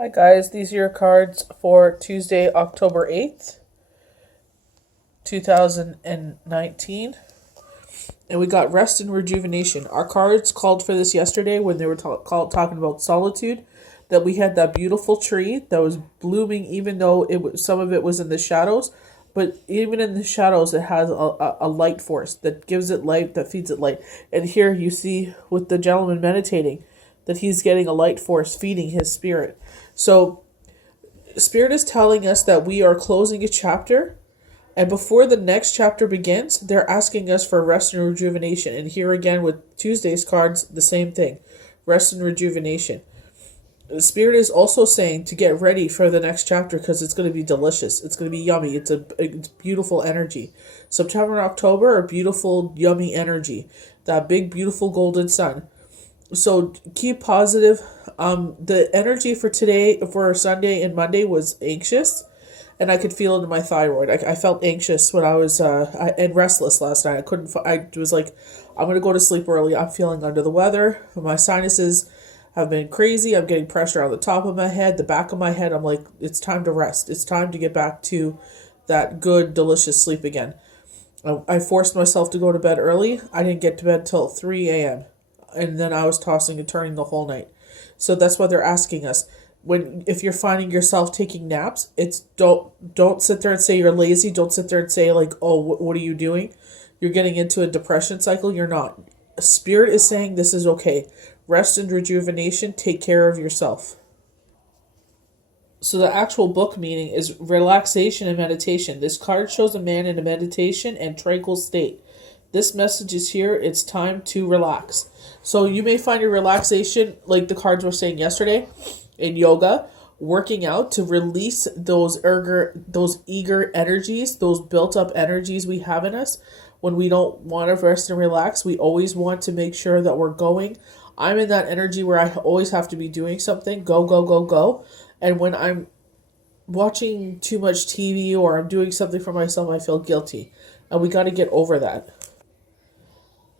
Hi guys, these are your cards for Tuesday, October 8th, 2019. And we got rest and rejuvenation. Our cards called for this yesterday when they were talking about solitude, that we had that beautiful tree that was blooming even though some of it was in the shadows. But even in the shadows, it has a light force that gives it light, that feeds it light. And here you see with the gentleman meditating that he's getting a light force feeding his spirit. So Spirit is telling us that we are closing a chapter, and before the next chapter begins, they're asking us for rest and rejuvenation. And here again with Tuesday's cards, the same thing, rest and rejuvenation. The Spirit is also saying to get ready for the next chapter because it's going to be delicious. It's going to be yummy. It's beautiful energy. September and October are beautiful, yummy energy. That big, beautiful golden sun. So keep positive. The energy for today, for Sunday and Monday, was anxious, and I could feel it in my thyroid. I felt anxious when I was and restless last night. I couldn't. I was like, I'm gonna go to sleep early. I'm feeling under the weather. My sinuses have been crazy. I'm getting pressure on the top of my head, the back of my head. I'm like, it's time to rest. It's time to get back to that good, delicious sleep again. I forced myself to go to bed early. I didn't get to bed till 3 a.m. And then I was tossing and turning the whole night. So that's why they're asking us, if you're finding yourself taking naps, it's don't sit there and say you're lazy. Don't sit there and say like, oh, what are you doing? You're getting into a depression cycle. You're not. Spirit is saying this is okay. Rest and rejuvenation. Take care of yourself. So the actual book meaning is relaxation and meditation. This card shows a man in a meditation and tranquil state. This message is here. It's time to relax. So you may find your relaxation, like the cards were saying yesterday, in yoga, working out to release those eager energies, those built up energies we have in us. When we don't want to rest and relax, we always want to make sure that we're going. I'm in that energy where I always have to be doing something. Go, go, go, go. And when I'm watching too much TV or I'm doing something for myself, I feel guilty. And we got to get over that.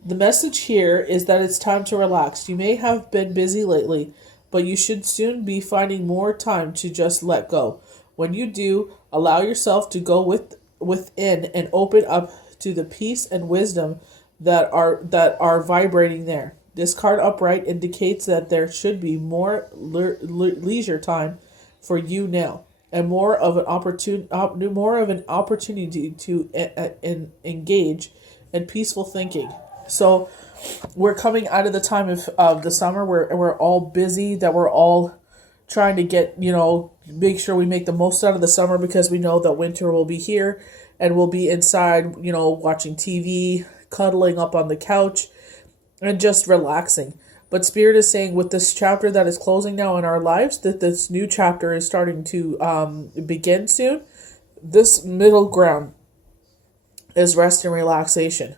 The message here is that it's time to relax. You may have been busy lately, but you should soon be finding more time to just let go. When you do, allow yourself to go within and open up to the peace and wisdom that are vibrating there. This card upright indicates that there should be more leisure time for you now, and more of an opportunity to engage in peaceful thinking. So we're coming out of the time of the summer where we're all busy, that we're all trying to get, make sure we make the most out of the summer because we know that winter will be here and we'll be inside, watching TV, cuddling up on the couch and just relaxing. But Spirit is saying with this chapter that is closing now in our lives, that this new chapter is starting to begin soon. This middle ground is rest and relaxation.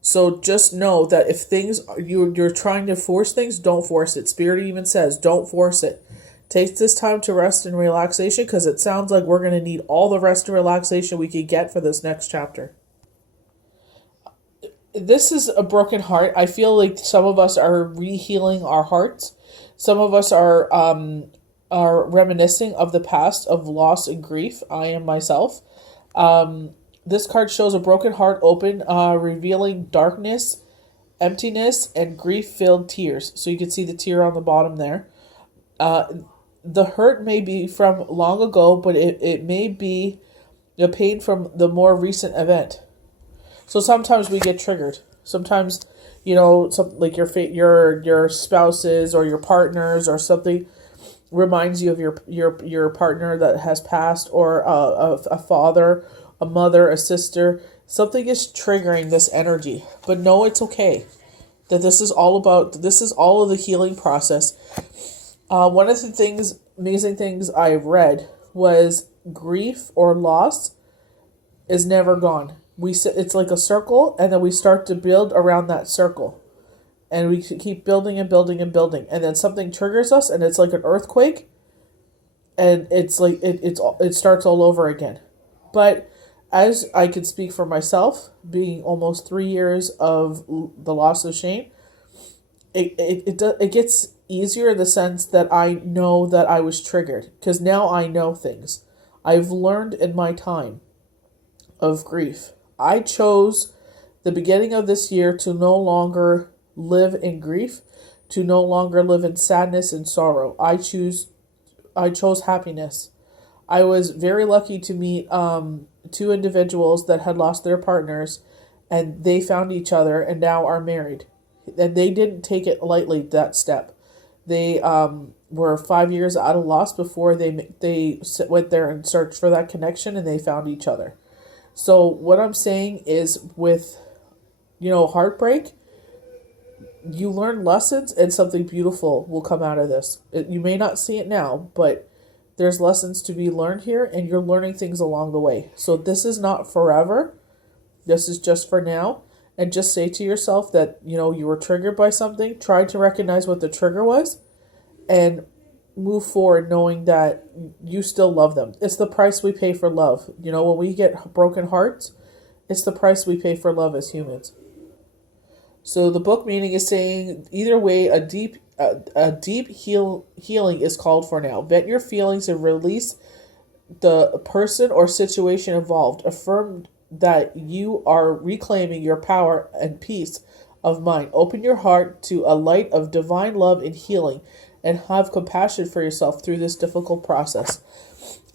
So just know that if things you're trying to force things, don't force it. Spirit even says, don't force it. Take this time to rest and relaxation because it sounds like we're going to need all the rest and relaxation we could get for this next chapter. This is a broken heart. I feel like some of us are re-healing our hearts. Some of us are reminiscing of the past of loss and grief. I am myself. This card shows a broken heart open, revealing darkness, emptiness, and grief-filled tears. So you can see the tear on the bottom there. The hurt may be from long ago, but it may be the pain from the more recent event. So sometimes we get triggered. Sometimes, something like your spouses or your partners or something reminds you of your partner that has passed, or a father, a mother, a sister. Something is triggering this energy. But no, it's okay. That this is all of the healing process. One of the amazing things I read was grief or loss is never gone. It's like a circle, and then we start to build around that circle. And we keep building and building and building. And then something triggers us, and it's like an earthquake. And it's like it starts all over again. But as I can speak for myself, being almost 3 years of the loss of Shane, it gets easier in the sense that I know that I was triggered, because now I know things. I've learned in my time of grief. I chose the beginning of this year to no longer live in grief, to no longer live in sadness and sorrow. I chose happiness. I was very lucky to meet two individuals that had lost their partners, and they found each other and now are married. And they didn't take it lightly, that step. They were 5 years out of loss before they went there and searched for that connection, and they found each other. So what I'm saying is, with heartbreak, you learn lessons, and something beautiful will come out of this. You may not see it now, but there's lessons to be learned here, and you're learning things along the way. So this is not forever. This is just for now. And just say to yourself that, you were triggered by something. Try to recognize what the trigger was and move forward knowing that you still love them. It's the price we pay for love. When we get broken hearts, it's the price we pay for love as humans. So the book meaning is saying, either way, a deep healing is called for now. Vent your feelings and release the person or situation involved. Affirm that you are reclaiming your power and peace of mind. Open your heart to a light of divine love and healing, and have compassion for yourself through this difficult process.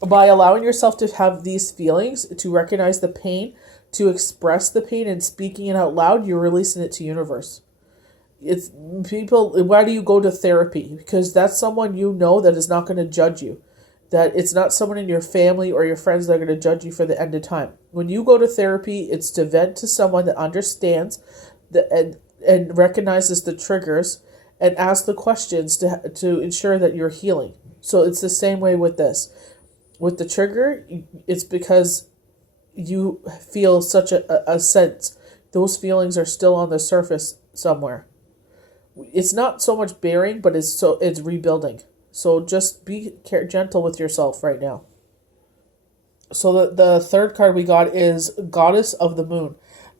By allowing yourself to have these feelings, to recognize the pain, to express the pain, and speaking it out loud, you're releasing it to universe. It's people. Why do you go to therapy? Because that's someone that is not going to judge you. That it's not someone in your family or your friends that are going to judge you for the end of time. When you go to therapy, it's to vent to someone that understands and recognizes the triggers and ask the questions to ensure that you're healing. So it's the same way with this. With the trigger, it's because you feel such a sense. Those feelings are still on the surface somewhere. It's not so much bearing, but it's rebuilding. So just be gentle with yourself right now. So the third card we got is Goddess of the Moon.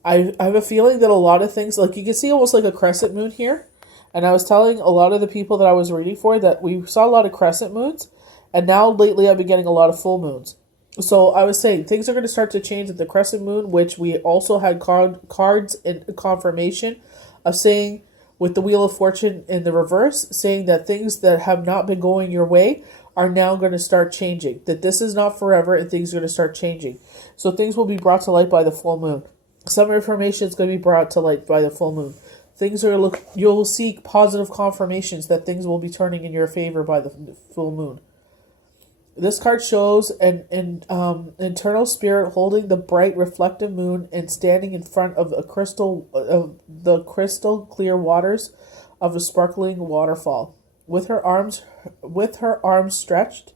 I have a feeling that a lot of things, like you can see almost like a crescent moon here. And I was telling a lot of the people that I was reading for that we saw a lot of crescent moons. And now lately I've been getting a lot of full moons. So I was saying things are going to start to change at the crescent moon, which we also had cards in confirmation of saying, with the Wheel of Fortune in the reverse, saying that things that have not been going your way are now going to start changing. That this is not forever and things are going to start changing. So things will be brought to light by the full moon. Some information is going to be brought to light by the full moon. You'll see positive confirmations that things will be turning in your favor by the full moon. This card shows an internal spirit holding the bright reflective moon and standing in front of the crystal clear waters of a sparkling waterfall. With her arms stretched.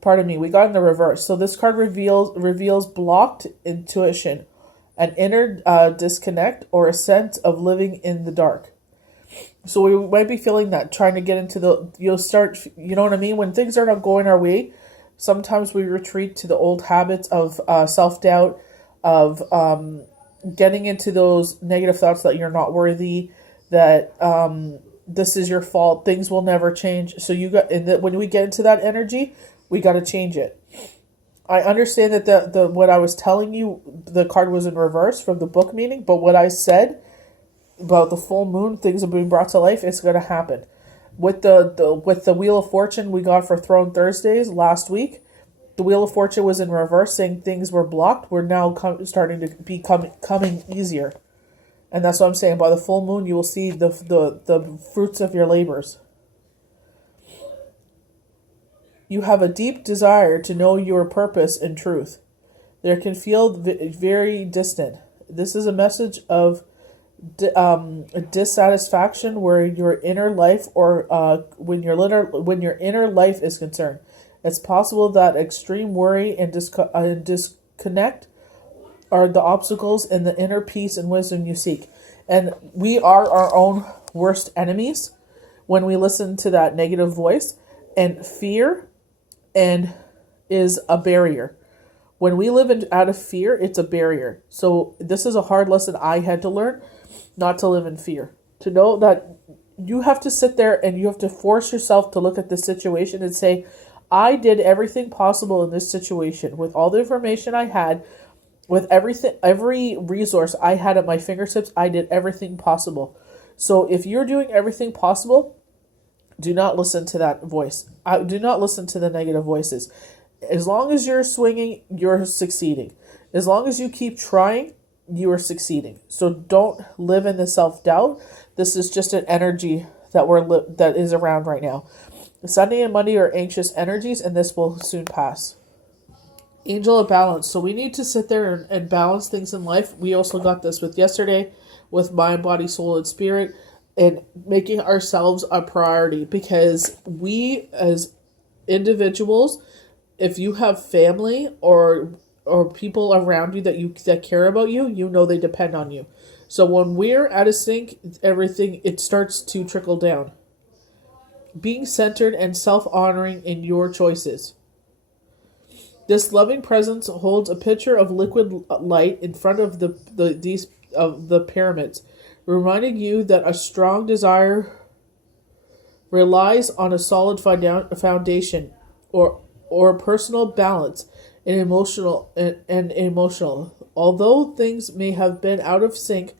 Pardon me, we got in the reverse. So this card reveals blocked intuition, an inner disconnect, or a sense of living in the dark. So we might be feeling that, trying to get into you'll start, you know what I mean? When things are not going our way, sometimes we retreat to the old habits of self-doubt, of getting into those negative thoughts that you're not worthy, that this is your fault, things will never change. So when we get into that energy, we got to change it. I understand that the what I was telling you, the card was in reverse from the book meaning, but what I said about the full moon, things are being brought to life, it's going to happen. With the Wheel of Fortune we got for Throne Thursdays last week, the Wheel of Fortune was in reverse, saying things were blocked. We're now starting to be coming easier. And that's what I'm saying. By the full moon, you will see the fruits of your labors. You have a deep desire to know your purpose and truth. There can feel very distant. This is a message of dissatisfaction where your inner life when your inner life is concerned. It's possible that extreme worry and disconnect are the obstacles in the inner peace and wisdom you seek. And we are our own worst enemies when we listen to that negative voice, and fear is a barrier. When we live out of fear, it's a barrier. So this is a hard lesson I had to learn, not to live in fear. To know that you have to sit there and you have to force yourself to look at the situation and say, I did everything possible in this situation with all the information I had, with everything, every resource I had at my fingertips. I did everything possible. So if you're doing everything possible, do not listen to that voice. Do not listen to the negative voices. As long as you're swinging, you're succeeding. As long as you keep trying, you are succeeding. So don't live in the self-doubt. This is just an energy that is around right now. Sunday and Monday are anxious energies, and this will soon pass. Angel of balance. So we need to sit there and balance things in life. We also got this with yesterday, with mind, body, soul, and spirit, and making ourselves a priority, because we as individuals, if you have family or people around you that care about you, you know they depend on you. So when we're out of sync, everything, it starts to trickle down. Being centered and self-honoring in your choices. This loving presence holds a pitcher of liquid light in front of the pyramids, reminding you that a strong desire relies on a solid foundation or personal balance and emotional. Although things may have been out of sync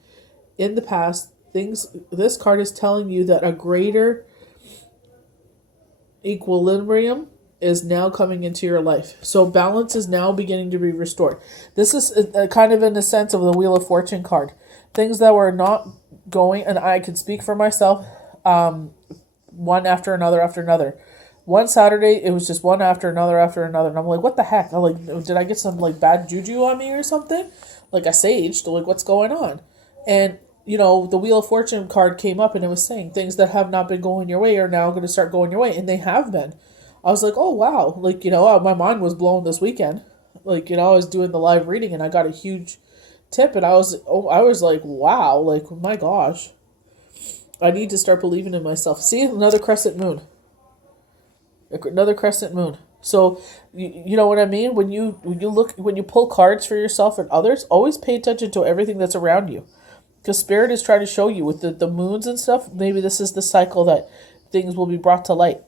in the past, this card is telling you that a greater equilibrium is now coming into your life. So balance is now beginning to be restored. This is kind of in the sense of the Wheel of Fortune card. Things that were not going, and I can speak for myself, one after another. One Saturday, it was just one after another. And I'm like, what the heck? I'm like, did I get some like bad juju on me or something? Like I saged, like what's going on? And the Wheel of Fortune card came up and it was saying things that have not been going your way are now going to start going your way. And they have been. I was like, oh, wow. Like, my mind was blown this weekend. Like, I was doing the live reading and I got a huge tip and I was like, wow, like, my gosh. I need to start believing in myself. See, another crescent moon. Another crescent moon. So, you know what I mean? When you pull cards for yourself and others, always pay attention to everything that's around you. Because Spirit is trying to show you with the moons and stuff, maybe this is the cycle that things will be brought to light.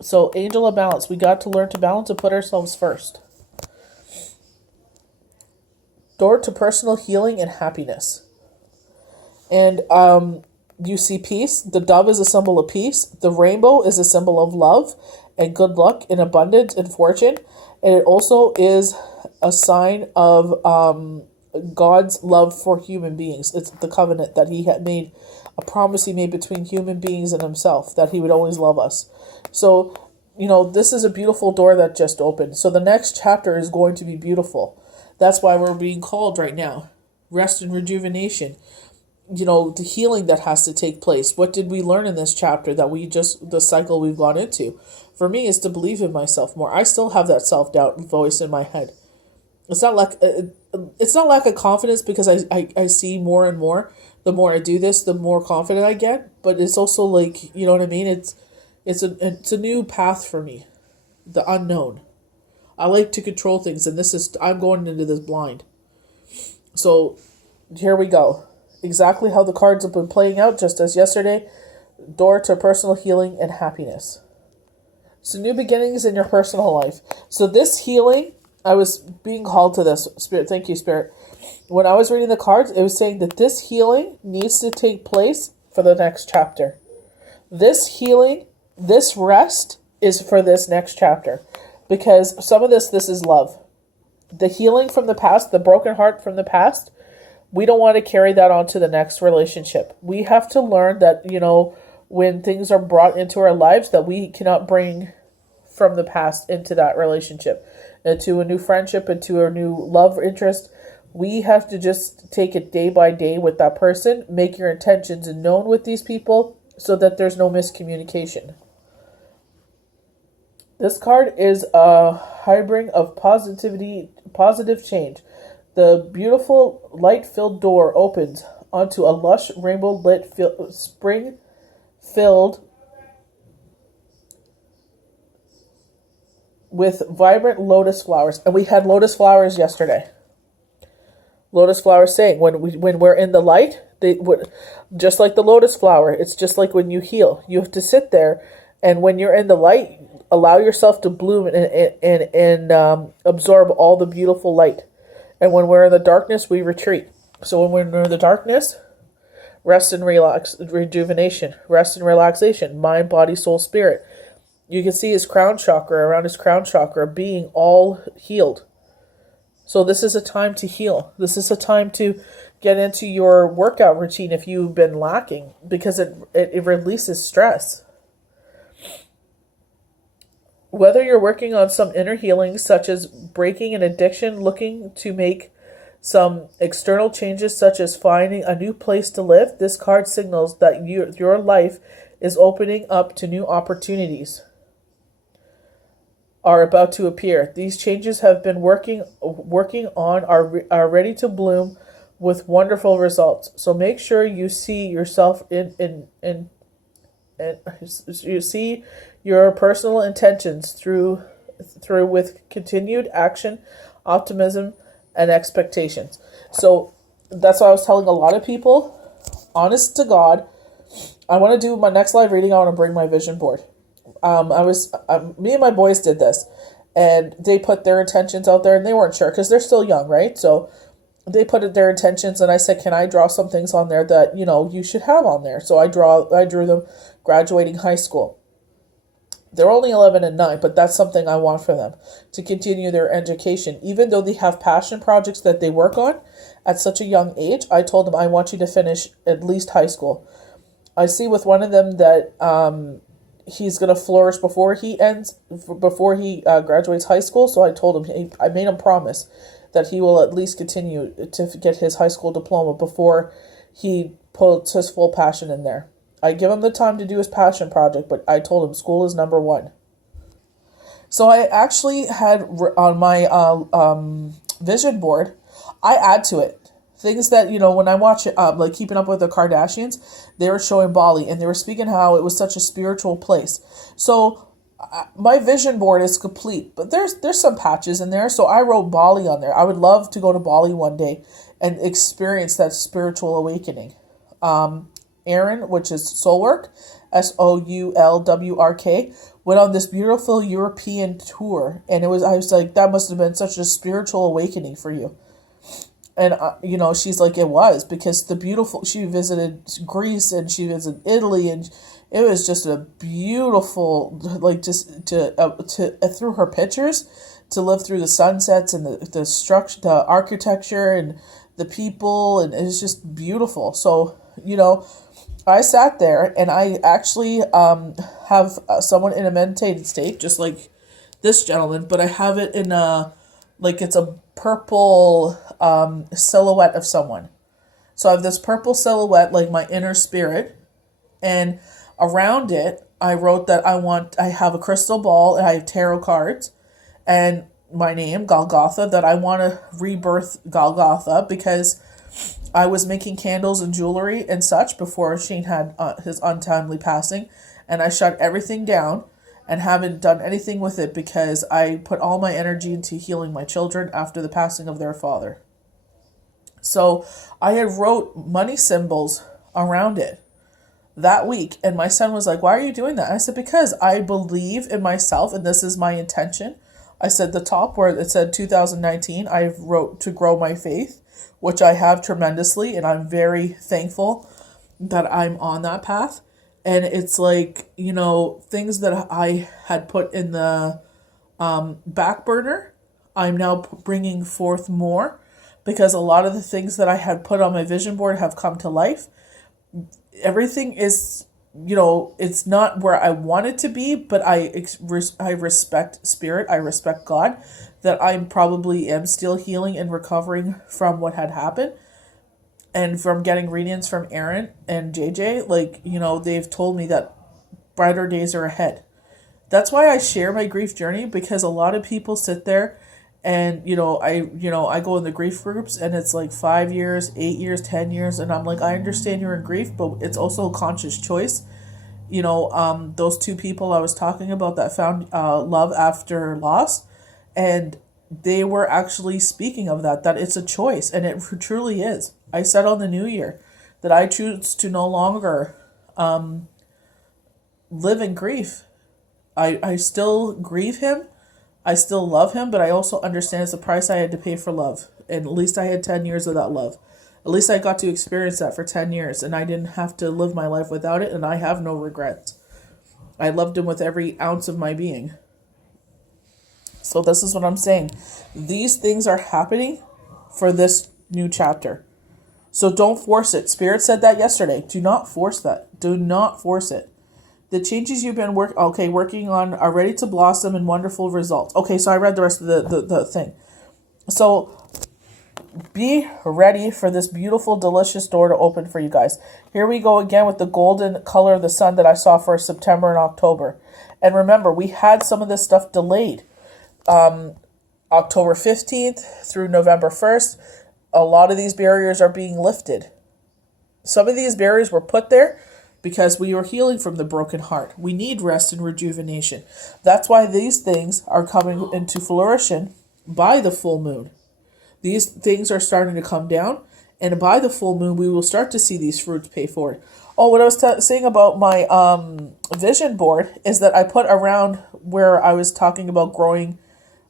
So, angel of balance. We got to learn to balance and put ourselves first. Door to personal healing and happiness. And you see peace. The dove is a symbol of peace. The rainbow is a symbol of love and good luck and abundance and fortune. And it also is a sign of God's love for human beings. It's the covenant that he had made, a promise he made between human beings and himself, that he would always love us. So, this is a beautiful door that just opened. So the next chapter is going to be beautiful. That's why we're being called right now. Rest and rejuvenation. The healing that has to take place. What did we learn in this chapter the cycle we've gone into? For me, is to believe in myself more. I still have that self-doubt voice in my head. It's not lack of confidence, because I see more and more. The more I do this, the more confident I get. But it's also like, you know what I mean? It's a new path for me. The unknown. I like to control things, and I'm going into this blind. So here we go. Exactly how the cards have been playing out, just as yesterday. Door to personal healing and happiness. So new beginnings in your personal life. So this healing, I was being called to this. Spirit, thank you, Spirit. When I was reading the cards, it was saying that this healing needs to take place for the next chapter. This healing, this rest is for this next chapter. Because some of this is love. The healing from the past, the broken heart from the past, we don't want to carry that on to the next relationship. We have to learn that, when things are brought into our lives, that we cannot bring from the past into that relationship, into a new friendship, into a new love interest. We have to just take it day by day with that person, make your intentions known with these people so that there's no miscommunication. This card is a hybrid of positive change. The beautiful light-filled door opens onto a lush rainbow-lit spring filled with vibrant lotus flowers. And we had lotus flowers yesterday. Lotus flowers saying when we're in the light, They would, just like the lotus flower. It's just like when you heal. You have to sit there, and when you're in the light, allow yourself to bloom and absorb all the beautiful light. And when we're in the darkness, we retreat. So when we're in the darkness, rest and rejuvenation, rest and relaxation, mind, body, soul, spirit. You can see his crown chakra, around his crown chakra, being all healed. So this is a time to heal. This is a time to get into your workout routine if you've been lacking, because it releases stress. Whether you're working on some inner healing, such as breaking an addiction, looking to make some external changes, such as finding a new place to live, this card signals that your life is opening up to new opportunities are about to appear. These changes have been working on are ready to bloom with wonderful results. So make sure you see yourself in you see your personal intentions through with continued action, optimism, and expectations. So that's what I was telling a lot of people. Honest to God, I want to do my next live reading. I want to bring my vision board. Me and my boys did this, and they put their intentions out there, and they weren't sure because they're still young, right? So they put their intentions, and I said, can I draw some things on there that, you should have on there? So I drew them graduating high school. They're only 11 and 9, but that's something I want for them, to continue their education. Even though they have passion projects that they work on at such a young age, I told them, I want you to finish at least high school. I see with one of them that he's going to flourish before he graduates high school. So I told him, I made him promise that he will at least continue to get his high school diploma before he puts his full passion in there. I give him the time to do his passion project, but I told him school is number one. So I actually had on my vision board, I add to it things that, when I watch like Keeping Up with the Kardashians, they were showing Bali, and they were speaking how it was such a spiritual place. So my vision board is complete, but there's some patches in there. So I wrote Bali on there. I would love to go to Bali one day and experience that spiritual awakening. Aaron, which is soul work, SOULWRK, went on this beautiful European tour, and I was like, that must have been such a spiritual awakening for you. And she's like, it was, because she visited Greece, and she visited Italy, and it was just a beautiful, like, just to through her pictures, to live through the sunsets and the structure, the architecture, and the people, and it was just beautiful. So I sat there, and I actually have someone in a meditated state, just like this gentleman, but I have it in it's a purple silhouette of someone. So I have this purple silhouette, like my inner spirit, and around it, I wrote that I have a crystal ball, and I have tarot cards, and my name, Golgotha, that I want to rebirth Golgotha, because I was making candles and jewelry and such before Shane had his untimely passing, and I shut everything down and haven't done anything with it because I put all my energy into healing my children after the passing of their father. So I had wrote money symbols around it that week, and my son was like, why are you doing that? I said, because I believe in myself, and this is my intention. I said the top where it said 2019, I wrote to grow my faith, which I have tremendously, and I'm very thankful that I'm on that path. And it's like, things that I had put in the back burner, I'm now bringing forth more, because a lot of the things that I had put on my vision board have come to life. Everything is, it's not where I want it to be, but I respect spirit, I respect God, that I probably am still healing and recovering from what had happened. And from getting readings from Aaron and JJ, they've told me that brighter days are ahead. That's why I share my grief journey, because a lot of people sit there and, I go in the grief groups, and it's like 5 years, 8 years, 10 years. And I'm like, I understand you're in grief, but it's also a conscious choice. Those two people I was talking about that found love after loss, and they were actually speaking of that it's a choice, and it truly is. I said on the new year that I choose to no longer live in grief. I still grieve him. I still love him, but I also understand it's the price I had to pay for love. And at least I had 10 years of that love. At least I got to experience that for 10 years, and I didn't have to live my life without it, and I have no regrets. I loved him with every ounce of my being. So this is what I'm saying. These things are happening for this new chapter. So don't force it. Spirit said that yesterday. Do not force that. Do not force it. The changes you've been working on are ready to blossom in wonderful results. Okay, so I read the rest of the thing. So be ready for this beautiful, delicious door to open for you guys. Here we go again with the golden color of the sun that I saw for September and October. And remember, we had some of this stuff delayed. October 15th through November 1st, a lot of these barriers are being lifted. Some of these barriers were put there because we were healing from the broken heart. We need rest and rejuvenation. That's why these things are coming into flourishing by the full moon. These things are starting to come down, and by the full moon, we will start to see these fruits pay forward. Oh, what I was saying about my vision board is that I put around where I was talking about growing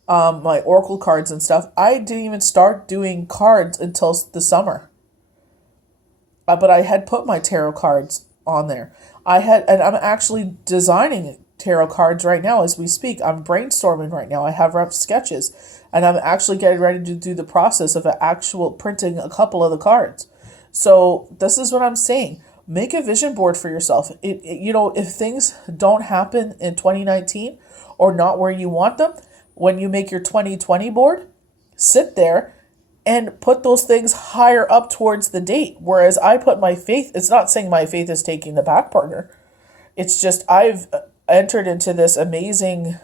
my oracle cards and stuff. I didn't even start doing cards until the summer. But I had put my tarot cards on there. And I'm actually designing tarot cards right now as we speak. I'm brainstorming right now. I have rough sketches, and I'm actually getting ready to do the process of actual printing a couple of the cards. So this is what I'm saying. Make a vision board for yourself. If things don't happen in 2019 or not where you want them, when you make your 2020 board, sit there and put those things higher up towards the date. Whereas I put my faith, it's not saying my faith is taking the back burner. It's just I've entered into this amazing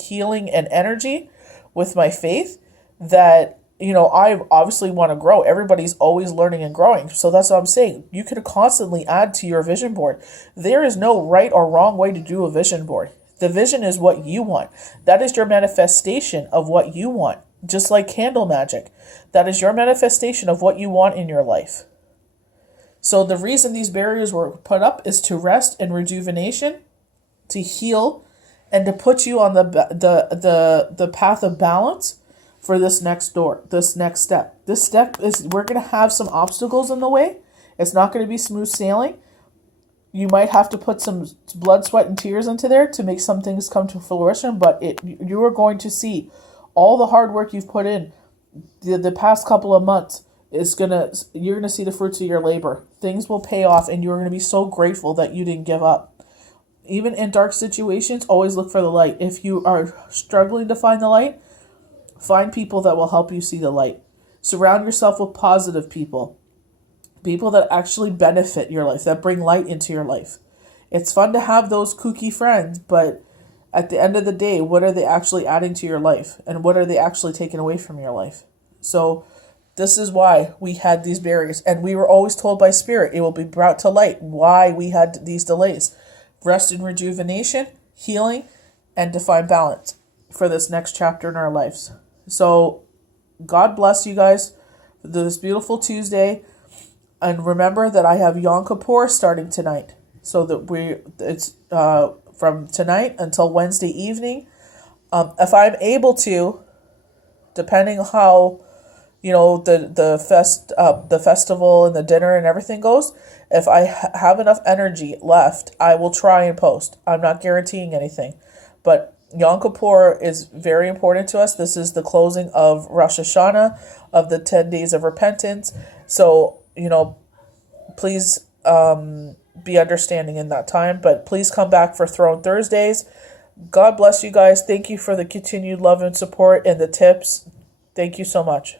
healing and energy with my faith that, I obviously want to grow. Everybody's always learning and growing. So that's what I'm saying. You can constantly add to your vision board. There is no right or wrong way to do a vision board. The vision is what you want. That is your manifestation of what you want. Just like candle magic. That is your manifestation of what you want in your life. So the reason these barriers were put up is to rest and rejuvenation, to heal, and to put you on the path of balance for this next step. This step is, we're going to have some obstacles in the way. It's not going to be smooth sailing. You might have to put some blood, sweat, and tears into there to make some things come to fruition, but you are going to see all the hard work you've put in the past couple of months you're going to see the fruits of your labor. Things will pay off, and you're going to be so grateful that you didn't give up. Even in dark situations, always look for the light. If you are struggling to find the light, find people that will help you see the light. Surround yourself with positive people. People that actually benefit your life, that bring light into your life. It's fun to have those kooky friends, but at the end of the day, what are they actually adding to your life? And what are they actually taking away from your life? So this is why we had these barriers. And we were always told by Spirit, it will be brought to light why we had these delays. Rest and rejuvenation, healing, and divine balance for this next chapter in our lives. So God bless you guys for this beautiful Tuesday. And remember that I have Yom Kippur starting tonight. So that it's from tonight until Wednesday evening. If I'm able to, depending on how, the festival and the dinner and everything goes, if I have enough energy left, I will try and post. I'm not guaranteeing anything. But Yom Kippur is very important to us. This is the closing of Rosh Hashanah, of the 10 days of repentance. So, please be understanding in that time. But please come back for Throne Thursdays. God bless you guys. Thank you for the continued love and support and the tips. Thank you so much.